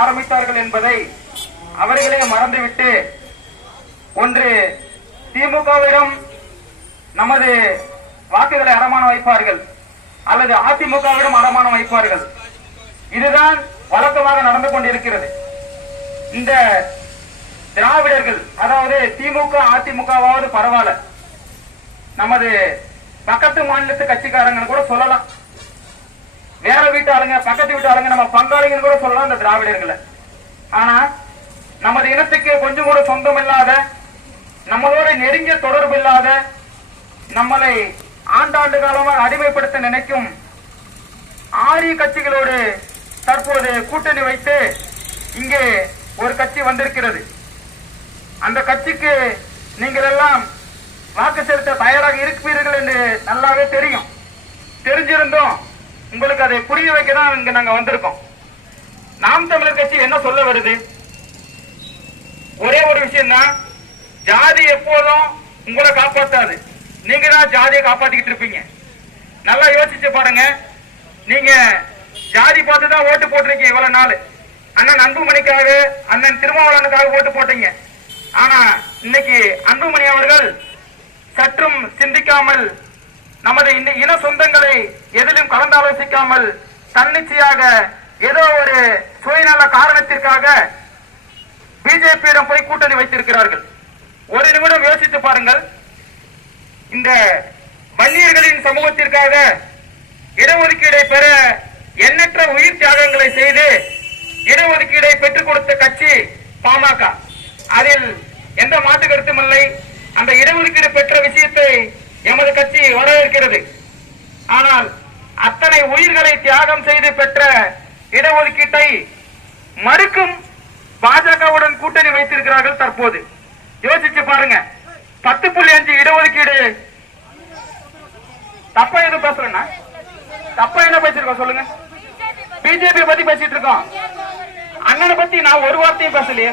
ஆரம்பித்தார்கள் என்பதை அவர்களே மறந்துவிட்டு ஒன்று திமுகவிடம் நமது வாக்குகளை அடமானம் வைப்பார்கள் அல்லது அதிமுகவிடம் அடமானம் வைப்பார்கள். இதுதான் வழக்கமாக நடந்து கொண்டிருக்கிறது. இந்த திராவிடர்கள் அதாவது திமுக அதிமுகவாவது பரவாயில்ல. நமது பக்கத்து மாநிலத்து கட்சிக்காரங்க கூட சொல்லலாம். வேற வீட்டு ஆளுங்க பக்கத்து வீட்டு ஆளுங்க நம்ம பங்காளிங்கன்னு கூட சொல்லலாம் இந்த திராவிடர்களை ஆனா நமது இனத்துக்கு கொஞ்சம் கூட சொந்தம் இல்லாத நம்மளோட நெருங்கிய தொடர்பு இல்லாத நம்மளை ஆண்டாண்டு காலமாக அடிமைப்படுத்த நினைக்கும் ஆரிய கட்சிகளோடு தற்போது கூட்டணி வைத்து இங்கே ஒரு கட்சி வந்திருக்கிறது. அந்த கட்சிக்கு நீங்கள் எல்லாம் வாக்கு செலுத்த தயாராக இருப்பீர்கள் என்று நல்லாவே தெரியும். தெரிஞ்சிருந்தோம். உங்களுக்கு அதை புரிய வைக்க தான் இங்க நாங்க வந்திருக்கோம். நாம் தமிழர் கட்சி என்ன சொல்ல வருது? ஒரே ஒரு விஷயம் தான் ஜாதி எப்போதும் உங்களை காப்பாத்தாது. நீங்க தான் ஜாதியை காப்பாத்திக்கிட்டு இருப்பீங்க. நல்லா யோசிச்சு பாருங்க. நீங்க ஜாதி பார்த்து தான் ஓட்டு போட்டிருக்கீங்க இவ்வளவு நாள். அண்ணன் அன்புமணிக்காக அண்ணன் திருமாவளவனுக்காக ஓட்டு போட்டீங்க. ஆனா இன்னைக்கு அன்புமணி அவர்கள் சற்றும் சிந்திக்காமல் நமது இந்த இன சொந்தங்களை எதிலும் கலந்தாலோசிக்காமல் தன்னிச்சையாக ஏதோ ஒரு சுயநல காரணத்திற்காக பிஜேபியிடம் போய் கூட்டணி வைத்திருக்கிறார்கள். ஒரு நிமிடம் யோசித்து பாருங்கள். இந்த வன்னியர்களின் சமூகத்திற்காக இடஒதுக்கீடை பெற எண்ணற்ற உயிர் தியாகங்களை செய்து இடஒதுக்கீடை பெற்றுக் கொடுத்த கட்சி பாமக. அதில் எந்த மாற்று கருத்தும் இல்லை. அந்த இடஒதுக்கீடு பெற்ற விஷயத்தை எமது கட்சி வரவேற்கிறது. ஆனால் அத்தனை உயிர்களை தியாகம் செய்து பெற்ற இடஒதுக்கீட்டை மறுக்கும் பாஜகவுடன் கூட்டணி வைத்திருக்கிறார்கள் தற்போது. யோசிச்சு பாருங்க. பத்து புள்ளி அஞ்சு இடஒதுக்கீடு. தப்பா எதுவும் பேசுறேன்னா? தப்பா என்ன பேசிருக்கோம் சொல்லுங்க. பிஜேபி பத்தி பேசிட்டு இருக்கோம் அண்ணனை பத்தி நான் ஒரு வார்த்தையும் பேசலையே.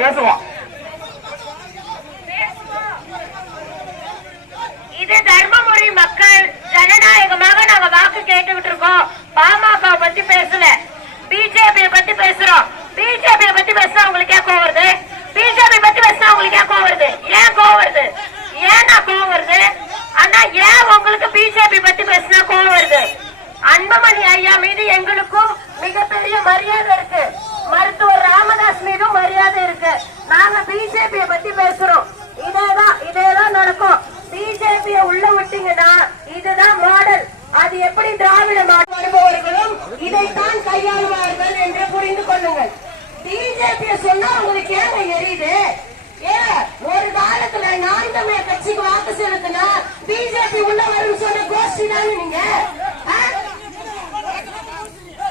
பேசுவோம். இது தர்மபுரி மக்கள் ஜனநாயகமாக நாங்க வாக்கு கேட்டுக்கிட்டு இருக்கோம். பாமக பத்தி பேசல. பிஜேபி பத்தி பேசுறோம். பிஜேபி பத்தி பேசினா உங்களுக்கு ஏன் கோவம் வருது? பிஜேபி பத்தி பேசினா உங்களுக்கு ஏன் கோவம் வருது? ஏன் கோவம் வருது? ஏன்னா கோவம் வருது. ஆனா ஏன் உங்களுக்கு பிஜேபி பத்தி பேசினா கோவம் வருது? அன்புமணி ஐயா மீது எங்களுக்கும் மிகப்பெரிய மரியாதை இருக்கு. மருத்துவர் ராமதாஸ் மீதும் மரியாதை இருக்கு. நாங்க பிஜேபியை பத்தி பேசுறோம். இதேதான் இதேதான் நடக்கும். பிஜேபியை உள்ள விட்டீங்கன்னா இதுதான் மாடல். அது எப்படி திராவிட மாடல்? வருபவர்களும் இதைத்தான் கையாளுவார்கள் என்று புரிந்து கொள்ளுங்கள். பிஜேபியை சொன்னா உங்களுக்கு ஏங்க எரியுது? ஏ ஒரு காலத்துல நான் கட்சிக்கு வாக்கு செலுத்தினா பிஜேபி உள்ள வரும் சொன்ன கோஷ்டி தானே நீங்க?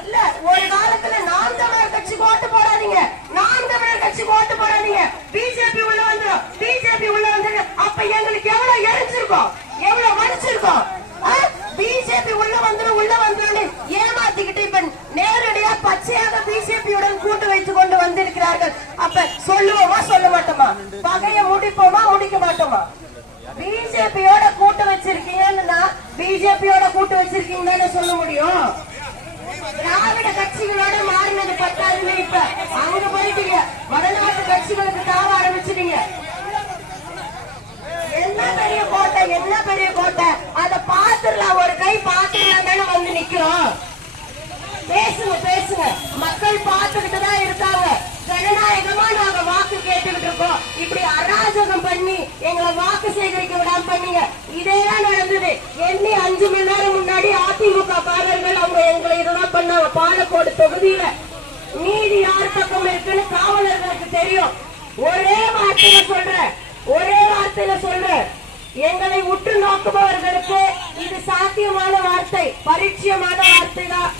இல்ல ஒரு காலத்துல நாம் தமிழர் கட்சிக்கு ஓட்டு போடாதீங்க. கட்சி தமிழர் ஓட்டு பிஜேபி உள்ள வந்துடும் பிஜேபி உள்ள வந்துடும் அப்ப எங்களுக்கு எவ்வளவு எரிச்சிருக்கோம்? எவ்வளவு வலிச்சிருக்கோம்? பிஜேபி உள்ள வந்துடும் உள்ள வந்துடும் ஏமாத்திக்கிட்டு இப்ப நேரடியா பச்சையாக பிஜேபியுடன் கூட்டு வைத்துக் கொண்டு வந்திருக்கிறார்கள். அப்ப சொல்லுவோமா சொல்ல மாட்டோமா? பகைய முடிப்போமா முடிக்க மாட்டோமா? பிஜேபியோட கூட்டு வச்சிருக்கீங்கன்னா பிஜேபியோட கூட்டு வச்சிருக்கீங்கன்னு சொல்ல முடியும்? திராவிட கட்சிகளோட மாறினது பத்தாதுன்னு இப்ப அங்க போயிட்டீங்க வடநாட்டு கட்சிகளுக்கு தாவ ஆரம்பிச்சிட்டீங்க என்ன பெரிய கோட்டை என்ன பெரிய கோட்டை அத பாத்துடலாம் ஒரு தானே வந்து நிக்கிறோம். பேசுங்க பேசுங்க. மக்கள் பார்த்துக்கிட்டு தான் இருக்காங்க. ஜனநாயகமா நாங்க வாக்கு கேட்டுக்கிட்டு இருக்கோம். இப்படி அராஜகம் பண்ணி எங்களை வாக்கு சேகரிக்க விடாம பண்ணீங்க. இதேதான் நடந்தது. எண்ணி அஞ்சு மணி நேரம் முன்னாடி அதிமுக காரர்கள் அவங்க எங்களை இதெல்லாம் பண்ணாங்க. பாலக்கோடு தொகுதியில. நீதி யார் பக்கம் இருக்குன்னு காவலர்களுக்கு தெரியும். ஒரே வார்த்தையில சொல்ற ஒரே வார்த்தையில சொல்ற எங்களை உற்று நோக்குபவர்களுக்கு சாத்தியமான வார்த்தை பரிச்சயமான வார்த்தை தான்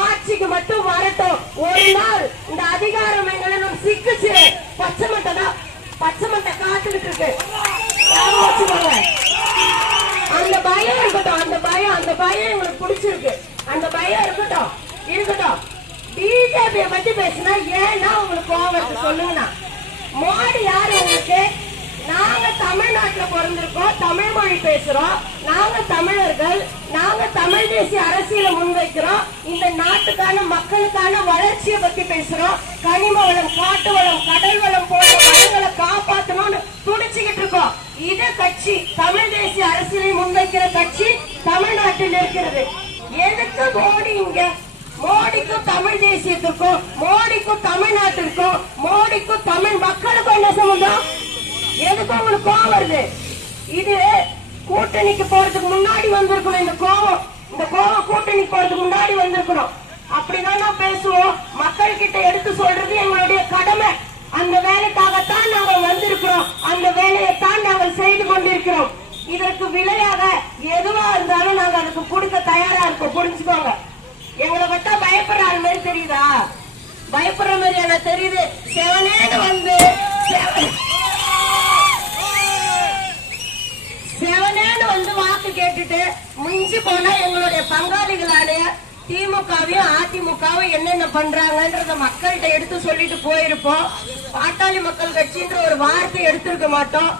ஆட்சிக்கு மட்டும் வரட்டும். ஒரு நாள் இந்த அதிகாரம் எங்களிடம் சிக்குச்சு. பச்சை மட்டை தான். பச்சை மட்டை காத்துக்கிட்டு இருக்கு. அந்த பயம் இருக்கட்டும். அந்த பயம் அந்த பயம் எங்களுக்கு பிடிச்சிருக்கு. அந்த பயம் இருக்கட்டும். இருக்கட்டும். பிஜேபியை பத்தி பேசினா ஏன்னா உங்களுக்கு கோவம் சொல்லுங்கண்ணா. மோடி யாரு உங்களுக்கு? நாங்க தமிழ்நாட்டுல பிறந்திருக்கோம் தமிழ் மொழி பேசுறோம். நாங்க தமிழர்கள் நாங்க தமிழ் தேசிய அரசியலை முன்வைக்கிறோம். இந்த நாட்டுக்கான மக்களுக்கான வளர்ச்சியை பத்தி பேசுறோம். கனிம வளம் காட்டு வளம் கடல் வளம் போன்ற வளங்களை காப்பாற்றணும்னு துடிச்சுக்கிட்டு இருக்கோம். இது கட்சி தமிழ் தேசிய அரசியலை முன்வைக்கிற கட்சி தமிழ்நாட்டில் இருக்கிறது. எதுக்கு மோடி இங்க? மோடிக்கும் தமிழ் தேசியத்துக்கும் மோடிக்கும் தமிழ்நாட்டிற்கும் மோடிக்கும் தமிழ் மக்களுக்கும் என்ன எதுக்கும் எதுக்கு உங்களுக்கு கோவம் வருது? இது கூட்டணிக்கு போறதுக்கு முன்னாடி வந்திருக்கணும் இந்த கோவம். இந்த கோவம் கூட்டணிக்கு போறதுக்கு முன்னாடி வந்திருக்கணும். அப்படிதான் நான் பேசுவோம். மக்கள் கிட்ட எடுத்து சொல்றது எங்களுடைய கடமை. அந்த வேலைக்காகத்தான் நாங்கள் வந்திருக்கிறோம். அந்த வேலையைத்தான் நாங்கள் செய்து கொண்டிருக்கிறோம். இதற்கு விலையாக எதுவா இருந்தாலும் நாங்க அதுக்கு கொடுக்க தயாரா இருக்கோம். புரிஞ்சுக்கோங்க. எங்களை பார்த்தா பயப்படுற மாதிரி தெரியுதா? பயப்படுற மாதிரி எனக்கு தெரியுது? செவனேன்னு வந்து செவ- வந்து வாக்கு கேட்டுட்டு மிஞ்சி போனா எங்களுடைய பங்காளிகளாலே திமுகவையும் அதிமுகவும் என்னென்ன பண்றாங்கன்றத மக்கள்கிட்ட எடுத்து சொல்லிட்டு போயிருப்போம். பாட்டாளி மக்கள் கட்சின்ற ஒரு வார்த்தை எடுத்திருக்க மாட்டோம்.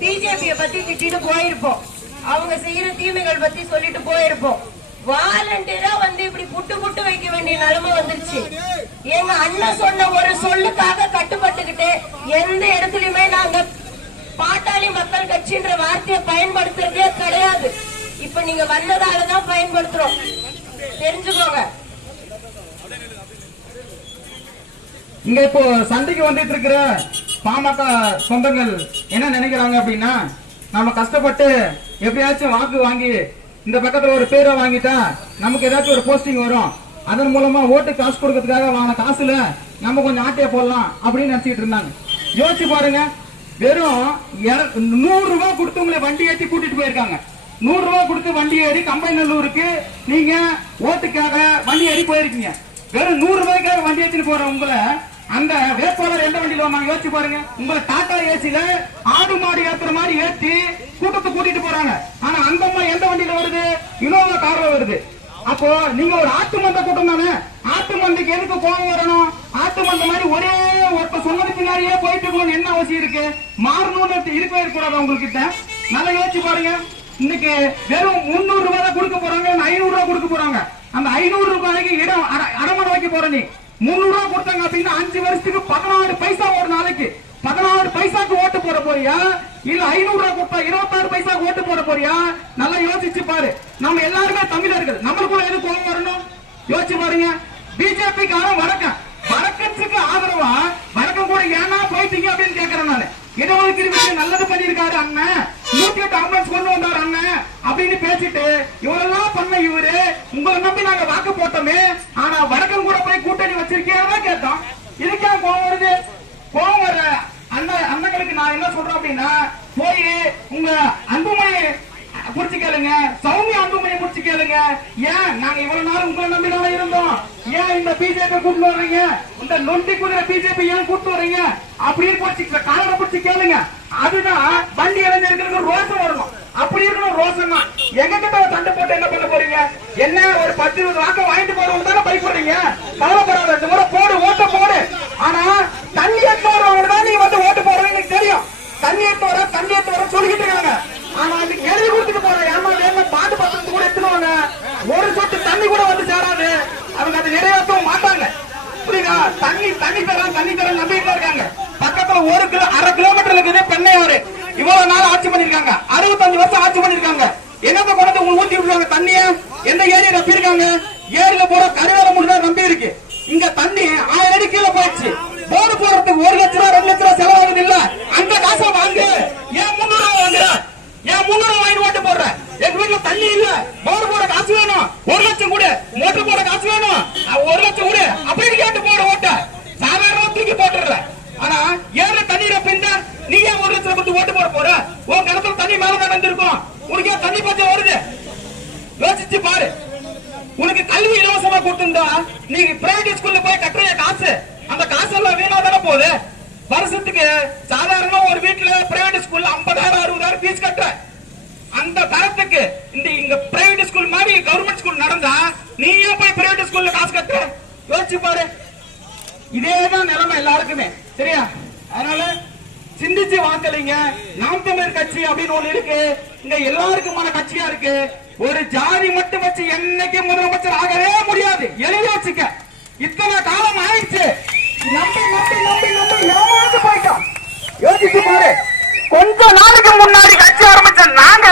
பிஜேபியை பத்தி திட்டிட்டு போயிருப்போம். அவங்க செய்யற தீமைகள் பத்தி சொல்லிட்டு போயிருப்போம். வாலண்டியரா வந்து இப்படி புட்டு புட்டு வைக்க வேண்டிய நிலைமை வந்துருச்சு. எங்க அண்ணன் சொன்ன ஒரு சொல்லுக்காக கட்டுப்பட்டுக்கிட்டு எந்த இடத்துலயுமே நாங்க பாட்டாளி மக்கள் கட்சின்ற வார்த்தையை பயன்படுத்துறதே கிடையாது. இப்ப நீங்க வந்ததாலதான் பயன்படுத்துறோம். தெரிஞ்சுக்கோங்க. இங்க இப்போ சண்டைக்கு வந்துட்டு இருக்கிற பாமக சொந்தங்கள் என்ன நினைக்கிறாங்க அப்படின்னா நம்ம கஷ்டப்பட்டு எப்படியாச்சும் வாக்கு வாங்கி இந்த பக்கத்துல ஒரு பேரை வாங்கிட்டா நமக்கு ஏதாச்சும் ஒரு போஸ்டிங் வரும். அதன் மூலமா ஓட்டு காசு கொடுக்கறதுக்காக வாங்கின காசுல நம்ம கொஞ்சம் ஆட்டையை போடலாம் அப்படின்னு நினைச்சிட்டு இருந்தாங்க. யோசிச்சு பாருங்க. வெறும் நூறு ரூபாய் கொடுத்து உங்களை வண்டி ஏற்றி கூட்டிட்டு போயிருக்காங்க. நூறு ரூபாய் கொடுத்து வண்டி ஏறி கம்பைநல்லூருக்கு நீங்க ஓட்டுக்காக வண்டி ஏறி போயிருக்கீங்க. வெறும் நூறு ரூபாய்க்காக வண்டி ஏற்றிட்டு போற உங்களை அந்த வேட்பாளர் எந்த வண்டியில் வாங்க யோசிச்சு பாருங்க. உங்களை டாட்டா ஏசில ஆடு மாடு ஏத்துற மாதிரி ஏற்றி கூட்டத்தை கூட்டிட்டு போறாங்க. ஆனா அந்த அம்மா எந்த வண்டியில வருது? இனோவா கார்ல வருது. அப்போ நீங்க ஒரு ஆட்டு மந்த கூட்டம் தானே? ஆட்டு மந்துக்கு எதுக்கு கோபம் வரணும்? ஆட்டு மந்த மாதிரி ஒரே ஒருத்த சொன்னது பின்னாடியே போயிட்டு இருக்கணும்னு என்ன அவசியம் இருக்கு? மாறணும்னு இருக்கவே இருக்கக்கூடாது உங்ககிட்ட? நல்லா யோசிச்சு பாருங்க. இன்னைக்கு வெறும் முன்னூறு ரூபாய் தான் கொடுக்க போறாங்க ஐநூறு ரூபாய் கொடுக்க போறாங்க. அந்த ஐநூறு ரூபாய்க்கு இடம் அட- வைக்க போற நீ. முன்னூறு ரூபாய் கொடுத்தாங்க அப்படின்னா அஞ்சு வருஷத்துக்கு பதினாறு பைசா ஒரு நாளைக்கு. பதினாறு பைசாக்கு ஓட்டு போட போறியா? இல்ல ஐநூறு ரூபாய் கொடுத்தா இருபத்தாறு பைசாக்கு ஓட்டு போட போறியா? நல்லா யோசிச்சு பாரு. நம்ம எல்லாருமே தமிழர்கள். நம்மளுக்குள்ள எது கோபம் வரணும்? யோசிச்சு பாருங்க. பிஜேபி காரன் வடக்கம் வடக்கத்துக்கு ஆதரவா? வடக்கம் கூட ஏன்னா போயிட்டீங்க அப்படின்னு கேக்குறேன் நானு. இடஒதுக்கீடு விஷயம் நல்லது பண்ணிருக்காரு அண்ணன் நூத்தி எட்டு ஆம்புலன்ஸ் கொண்டு வந்தாரு அண்ணன் அப்படின்னு பேசிட்டு இவரெல்லாம் பண்ண இவரு. உங்களை நம்பி நாங்க வாக்கு போட்டோமே. ஆனா வடக்கம் கூட போய் கூட்டணி வச்சிருக்கேன் கேட்டோம். இதுக்கே கோவம் வருது? கோவம் வர அண்ணன் அண்ணங்களுக்கு நான் என்ன சொல்றேன் அப்படின்னா போய் உங்க அன்புமணி குறிச்சு கேளுங்க. சௌமியா அன்புமணி குறிச்சு கேளுங்க. ஏன்? நாங்க இவ்வளவு நாள் உங்களை நம்பினால இருந்தோம். ஏன் இந்த பிஜேபி கூட்டு வர்றீங்க? இந்த நொண்டி குதிரை பிஜேபி ஏன் கூட்டு வர்றீங்க? அப்படின்னு குறிச்சு காரணம் குறிச்சு கேளுங்க. அதுதான் வண்டி இளைஞர்களுக்கு ரோசம் வரணும். அப்படி இருக்கணும் ரோசம் தான் எங்க கிட்ட சண்டை போட்டு என்ன பண்ண போறீங்க? என்ன ஒரு பத்து இருபது வாக்க வாங்கிட்டு போறவங்க தானே பயப்படுறீங்க கவலைப்படாத இந்த முறை போடு ஓட்ட போடு ஆனா தண்ணி எடுத்து வரவங்க தான் நீ வந்து ஓட்டு போடுறீங்க எனக்கு தெரியும் தண்ணி எடுத்து வர தண்ணி எடுத்து வர சொல்லிக்கிட்டு இருக்காங்க ஆனா அது எழுதி கொடுத்துட்டு போற ஏமா ஏமா பாட்டு பத்திரத்து கூட எடுத்துருவாங்க ஒரு சொட்டு தண்ணி கூட வந்து சேராது அவங்க அதை நிறைவேற்றவும் மாட்டாங்க புரியுதா தண்ணி தண்ணி தரம் தண்ணி தரம் நம்பிட்டு இருக்காங்க. பக்கத்துல ஒரு கிலோ அரை கிலோமீட்டர் இருக்குது பெண்ணையாறு இவ்வளவு நாள் ஆட்சி பண்ணிருக்காங்க அறுபத்தஞ்சு வருஷம் ஆட்சி பண்ணிருக்காங்க என்னத்த கொண்டு உங்களுக்கு ஊத்தி விடுவாங்க தண்ணிய? எந்த ஏரியா நம்பி இருக்காங்க ஏரியில போற கருவேல முடிதான் நம்பி இருக்கு. இங்க தண்ணி ஆயிரம் அடி கீழே போயிடுச்சு. போர் போறதுக்கு ஒரு லட்ச ரூபா ரெண்டு லட்ச ரூபா செலவாகுது இல்ல. அந்த காசை வாங்கு. ஏன் முன்னூறு ரூபா வாங்குற ஏன் முன்னூறு வாங்கி ஓட்டு போடுற எங்க வீட்டுல தண்ணி இல்ல. போர் காசு வேணும். ஒரு லட்சம் கூட. மோட்டர் போட காசு வேணும். ஒரு லட்சம் கூட. அப்படின்னு கேட்டு போட ஓட்ட. சாதாரணமா தூக்கி போட்டுற ஆனா ஏழு தண்ணீரை பின்ன நீ ஏன் ஒரு லட்சம் கொடுத்து ஓட்டு போட போற? உன் கணத்துல தண்ணி மேல தான் வந்திருக்கும் உனக்கு ஏன் தண்ணி பஞ்சம் வருது? யோசிச்சு பாரு. உனக்கு கல்வி இலவசமா கொடுத்திருந்தா நீ பிரைவேட் ஸ்கூல்ல போய் கட்டுற காசு. அந்த காசு எல்லாம் வீணா தானே போகுது? வருஷத்துக்கு சாதாரண ஒரு வீட்டுல பிரைவேட் ஸ்கூல்ல ஐம்பதாயிரம் அறுபதாயிரம் ஃபீஸ் கட்டுற. இந்த இங்க பிரைவேட் ஸ்கூல் மாதிரி கவர்மெண்ட் ஸ்கூல் நடந்தா நீ ஏன் போய் பிரைவேட் ஸ்கூல்ல காசு கட்டுற. யோசிச்சு பாரு. இதேதான் நிலைமை எல்லாருக்குமே. சரியா? அதனால சிந்திச்சு வாக்கலைங்க நாம் தமிழர் கட்சி அப்படின்னு ஒண்ணு இருக்கு. இங்க எல்லாருக்குமான கட்சியா இருக்கு. ஒரு ஜாதி மட்டும் வச்சு என்னைக்கு முதலமைச்சர் ஆகவே முடியாது. எழுதி வச்சுக்க. இத்தனை காலம் ஆயிடுச்சு. நம்பி நம்பி நம்பி நம்பி ஏமாந்து போயிட்டோம் யோசிச்சு பாரு. கொஞ்ச நாளுக்கு முன்னாடி கட்சி ஆரம்பிச்ச நாங்க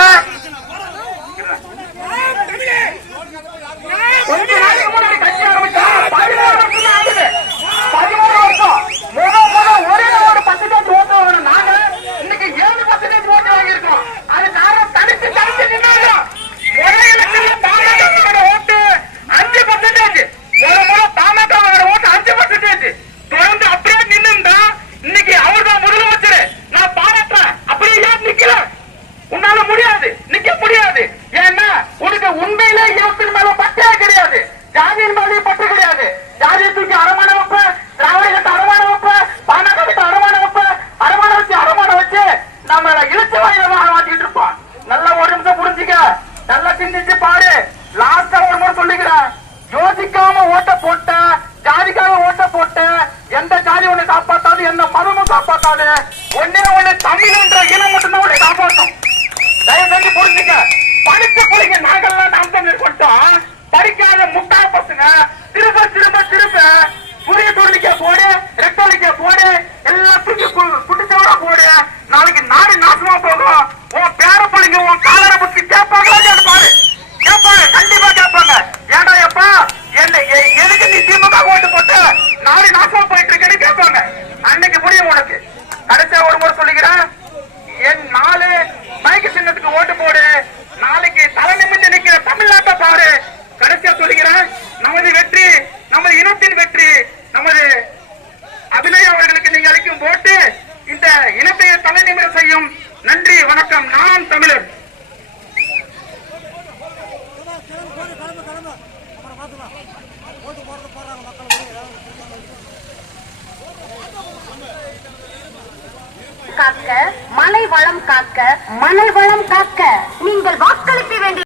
Napakali மக்களுக்கு அளிக்கும் ஓட்டு இந்த இனத்தைய தலைநிமிர செய்யும். நன்றி வணக்கம். நான் தமிழர் காக்க மலை வளம் காக்க மலை வளம் காக்க. நீங்கள் வாக்களிக்க வேண்டிய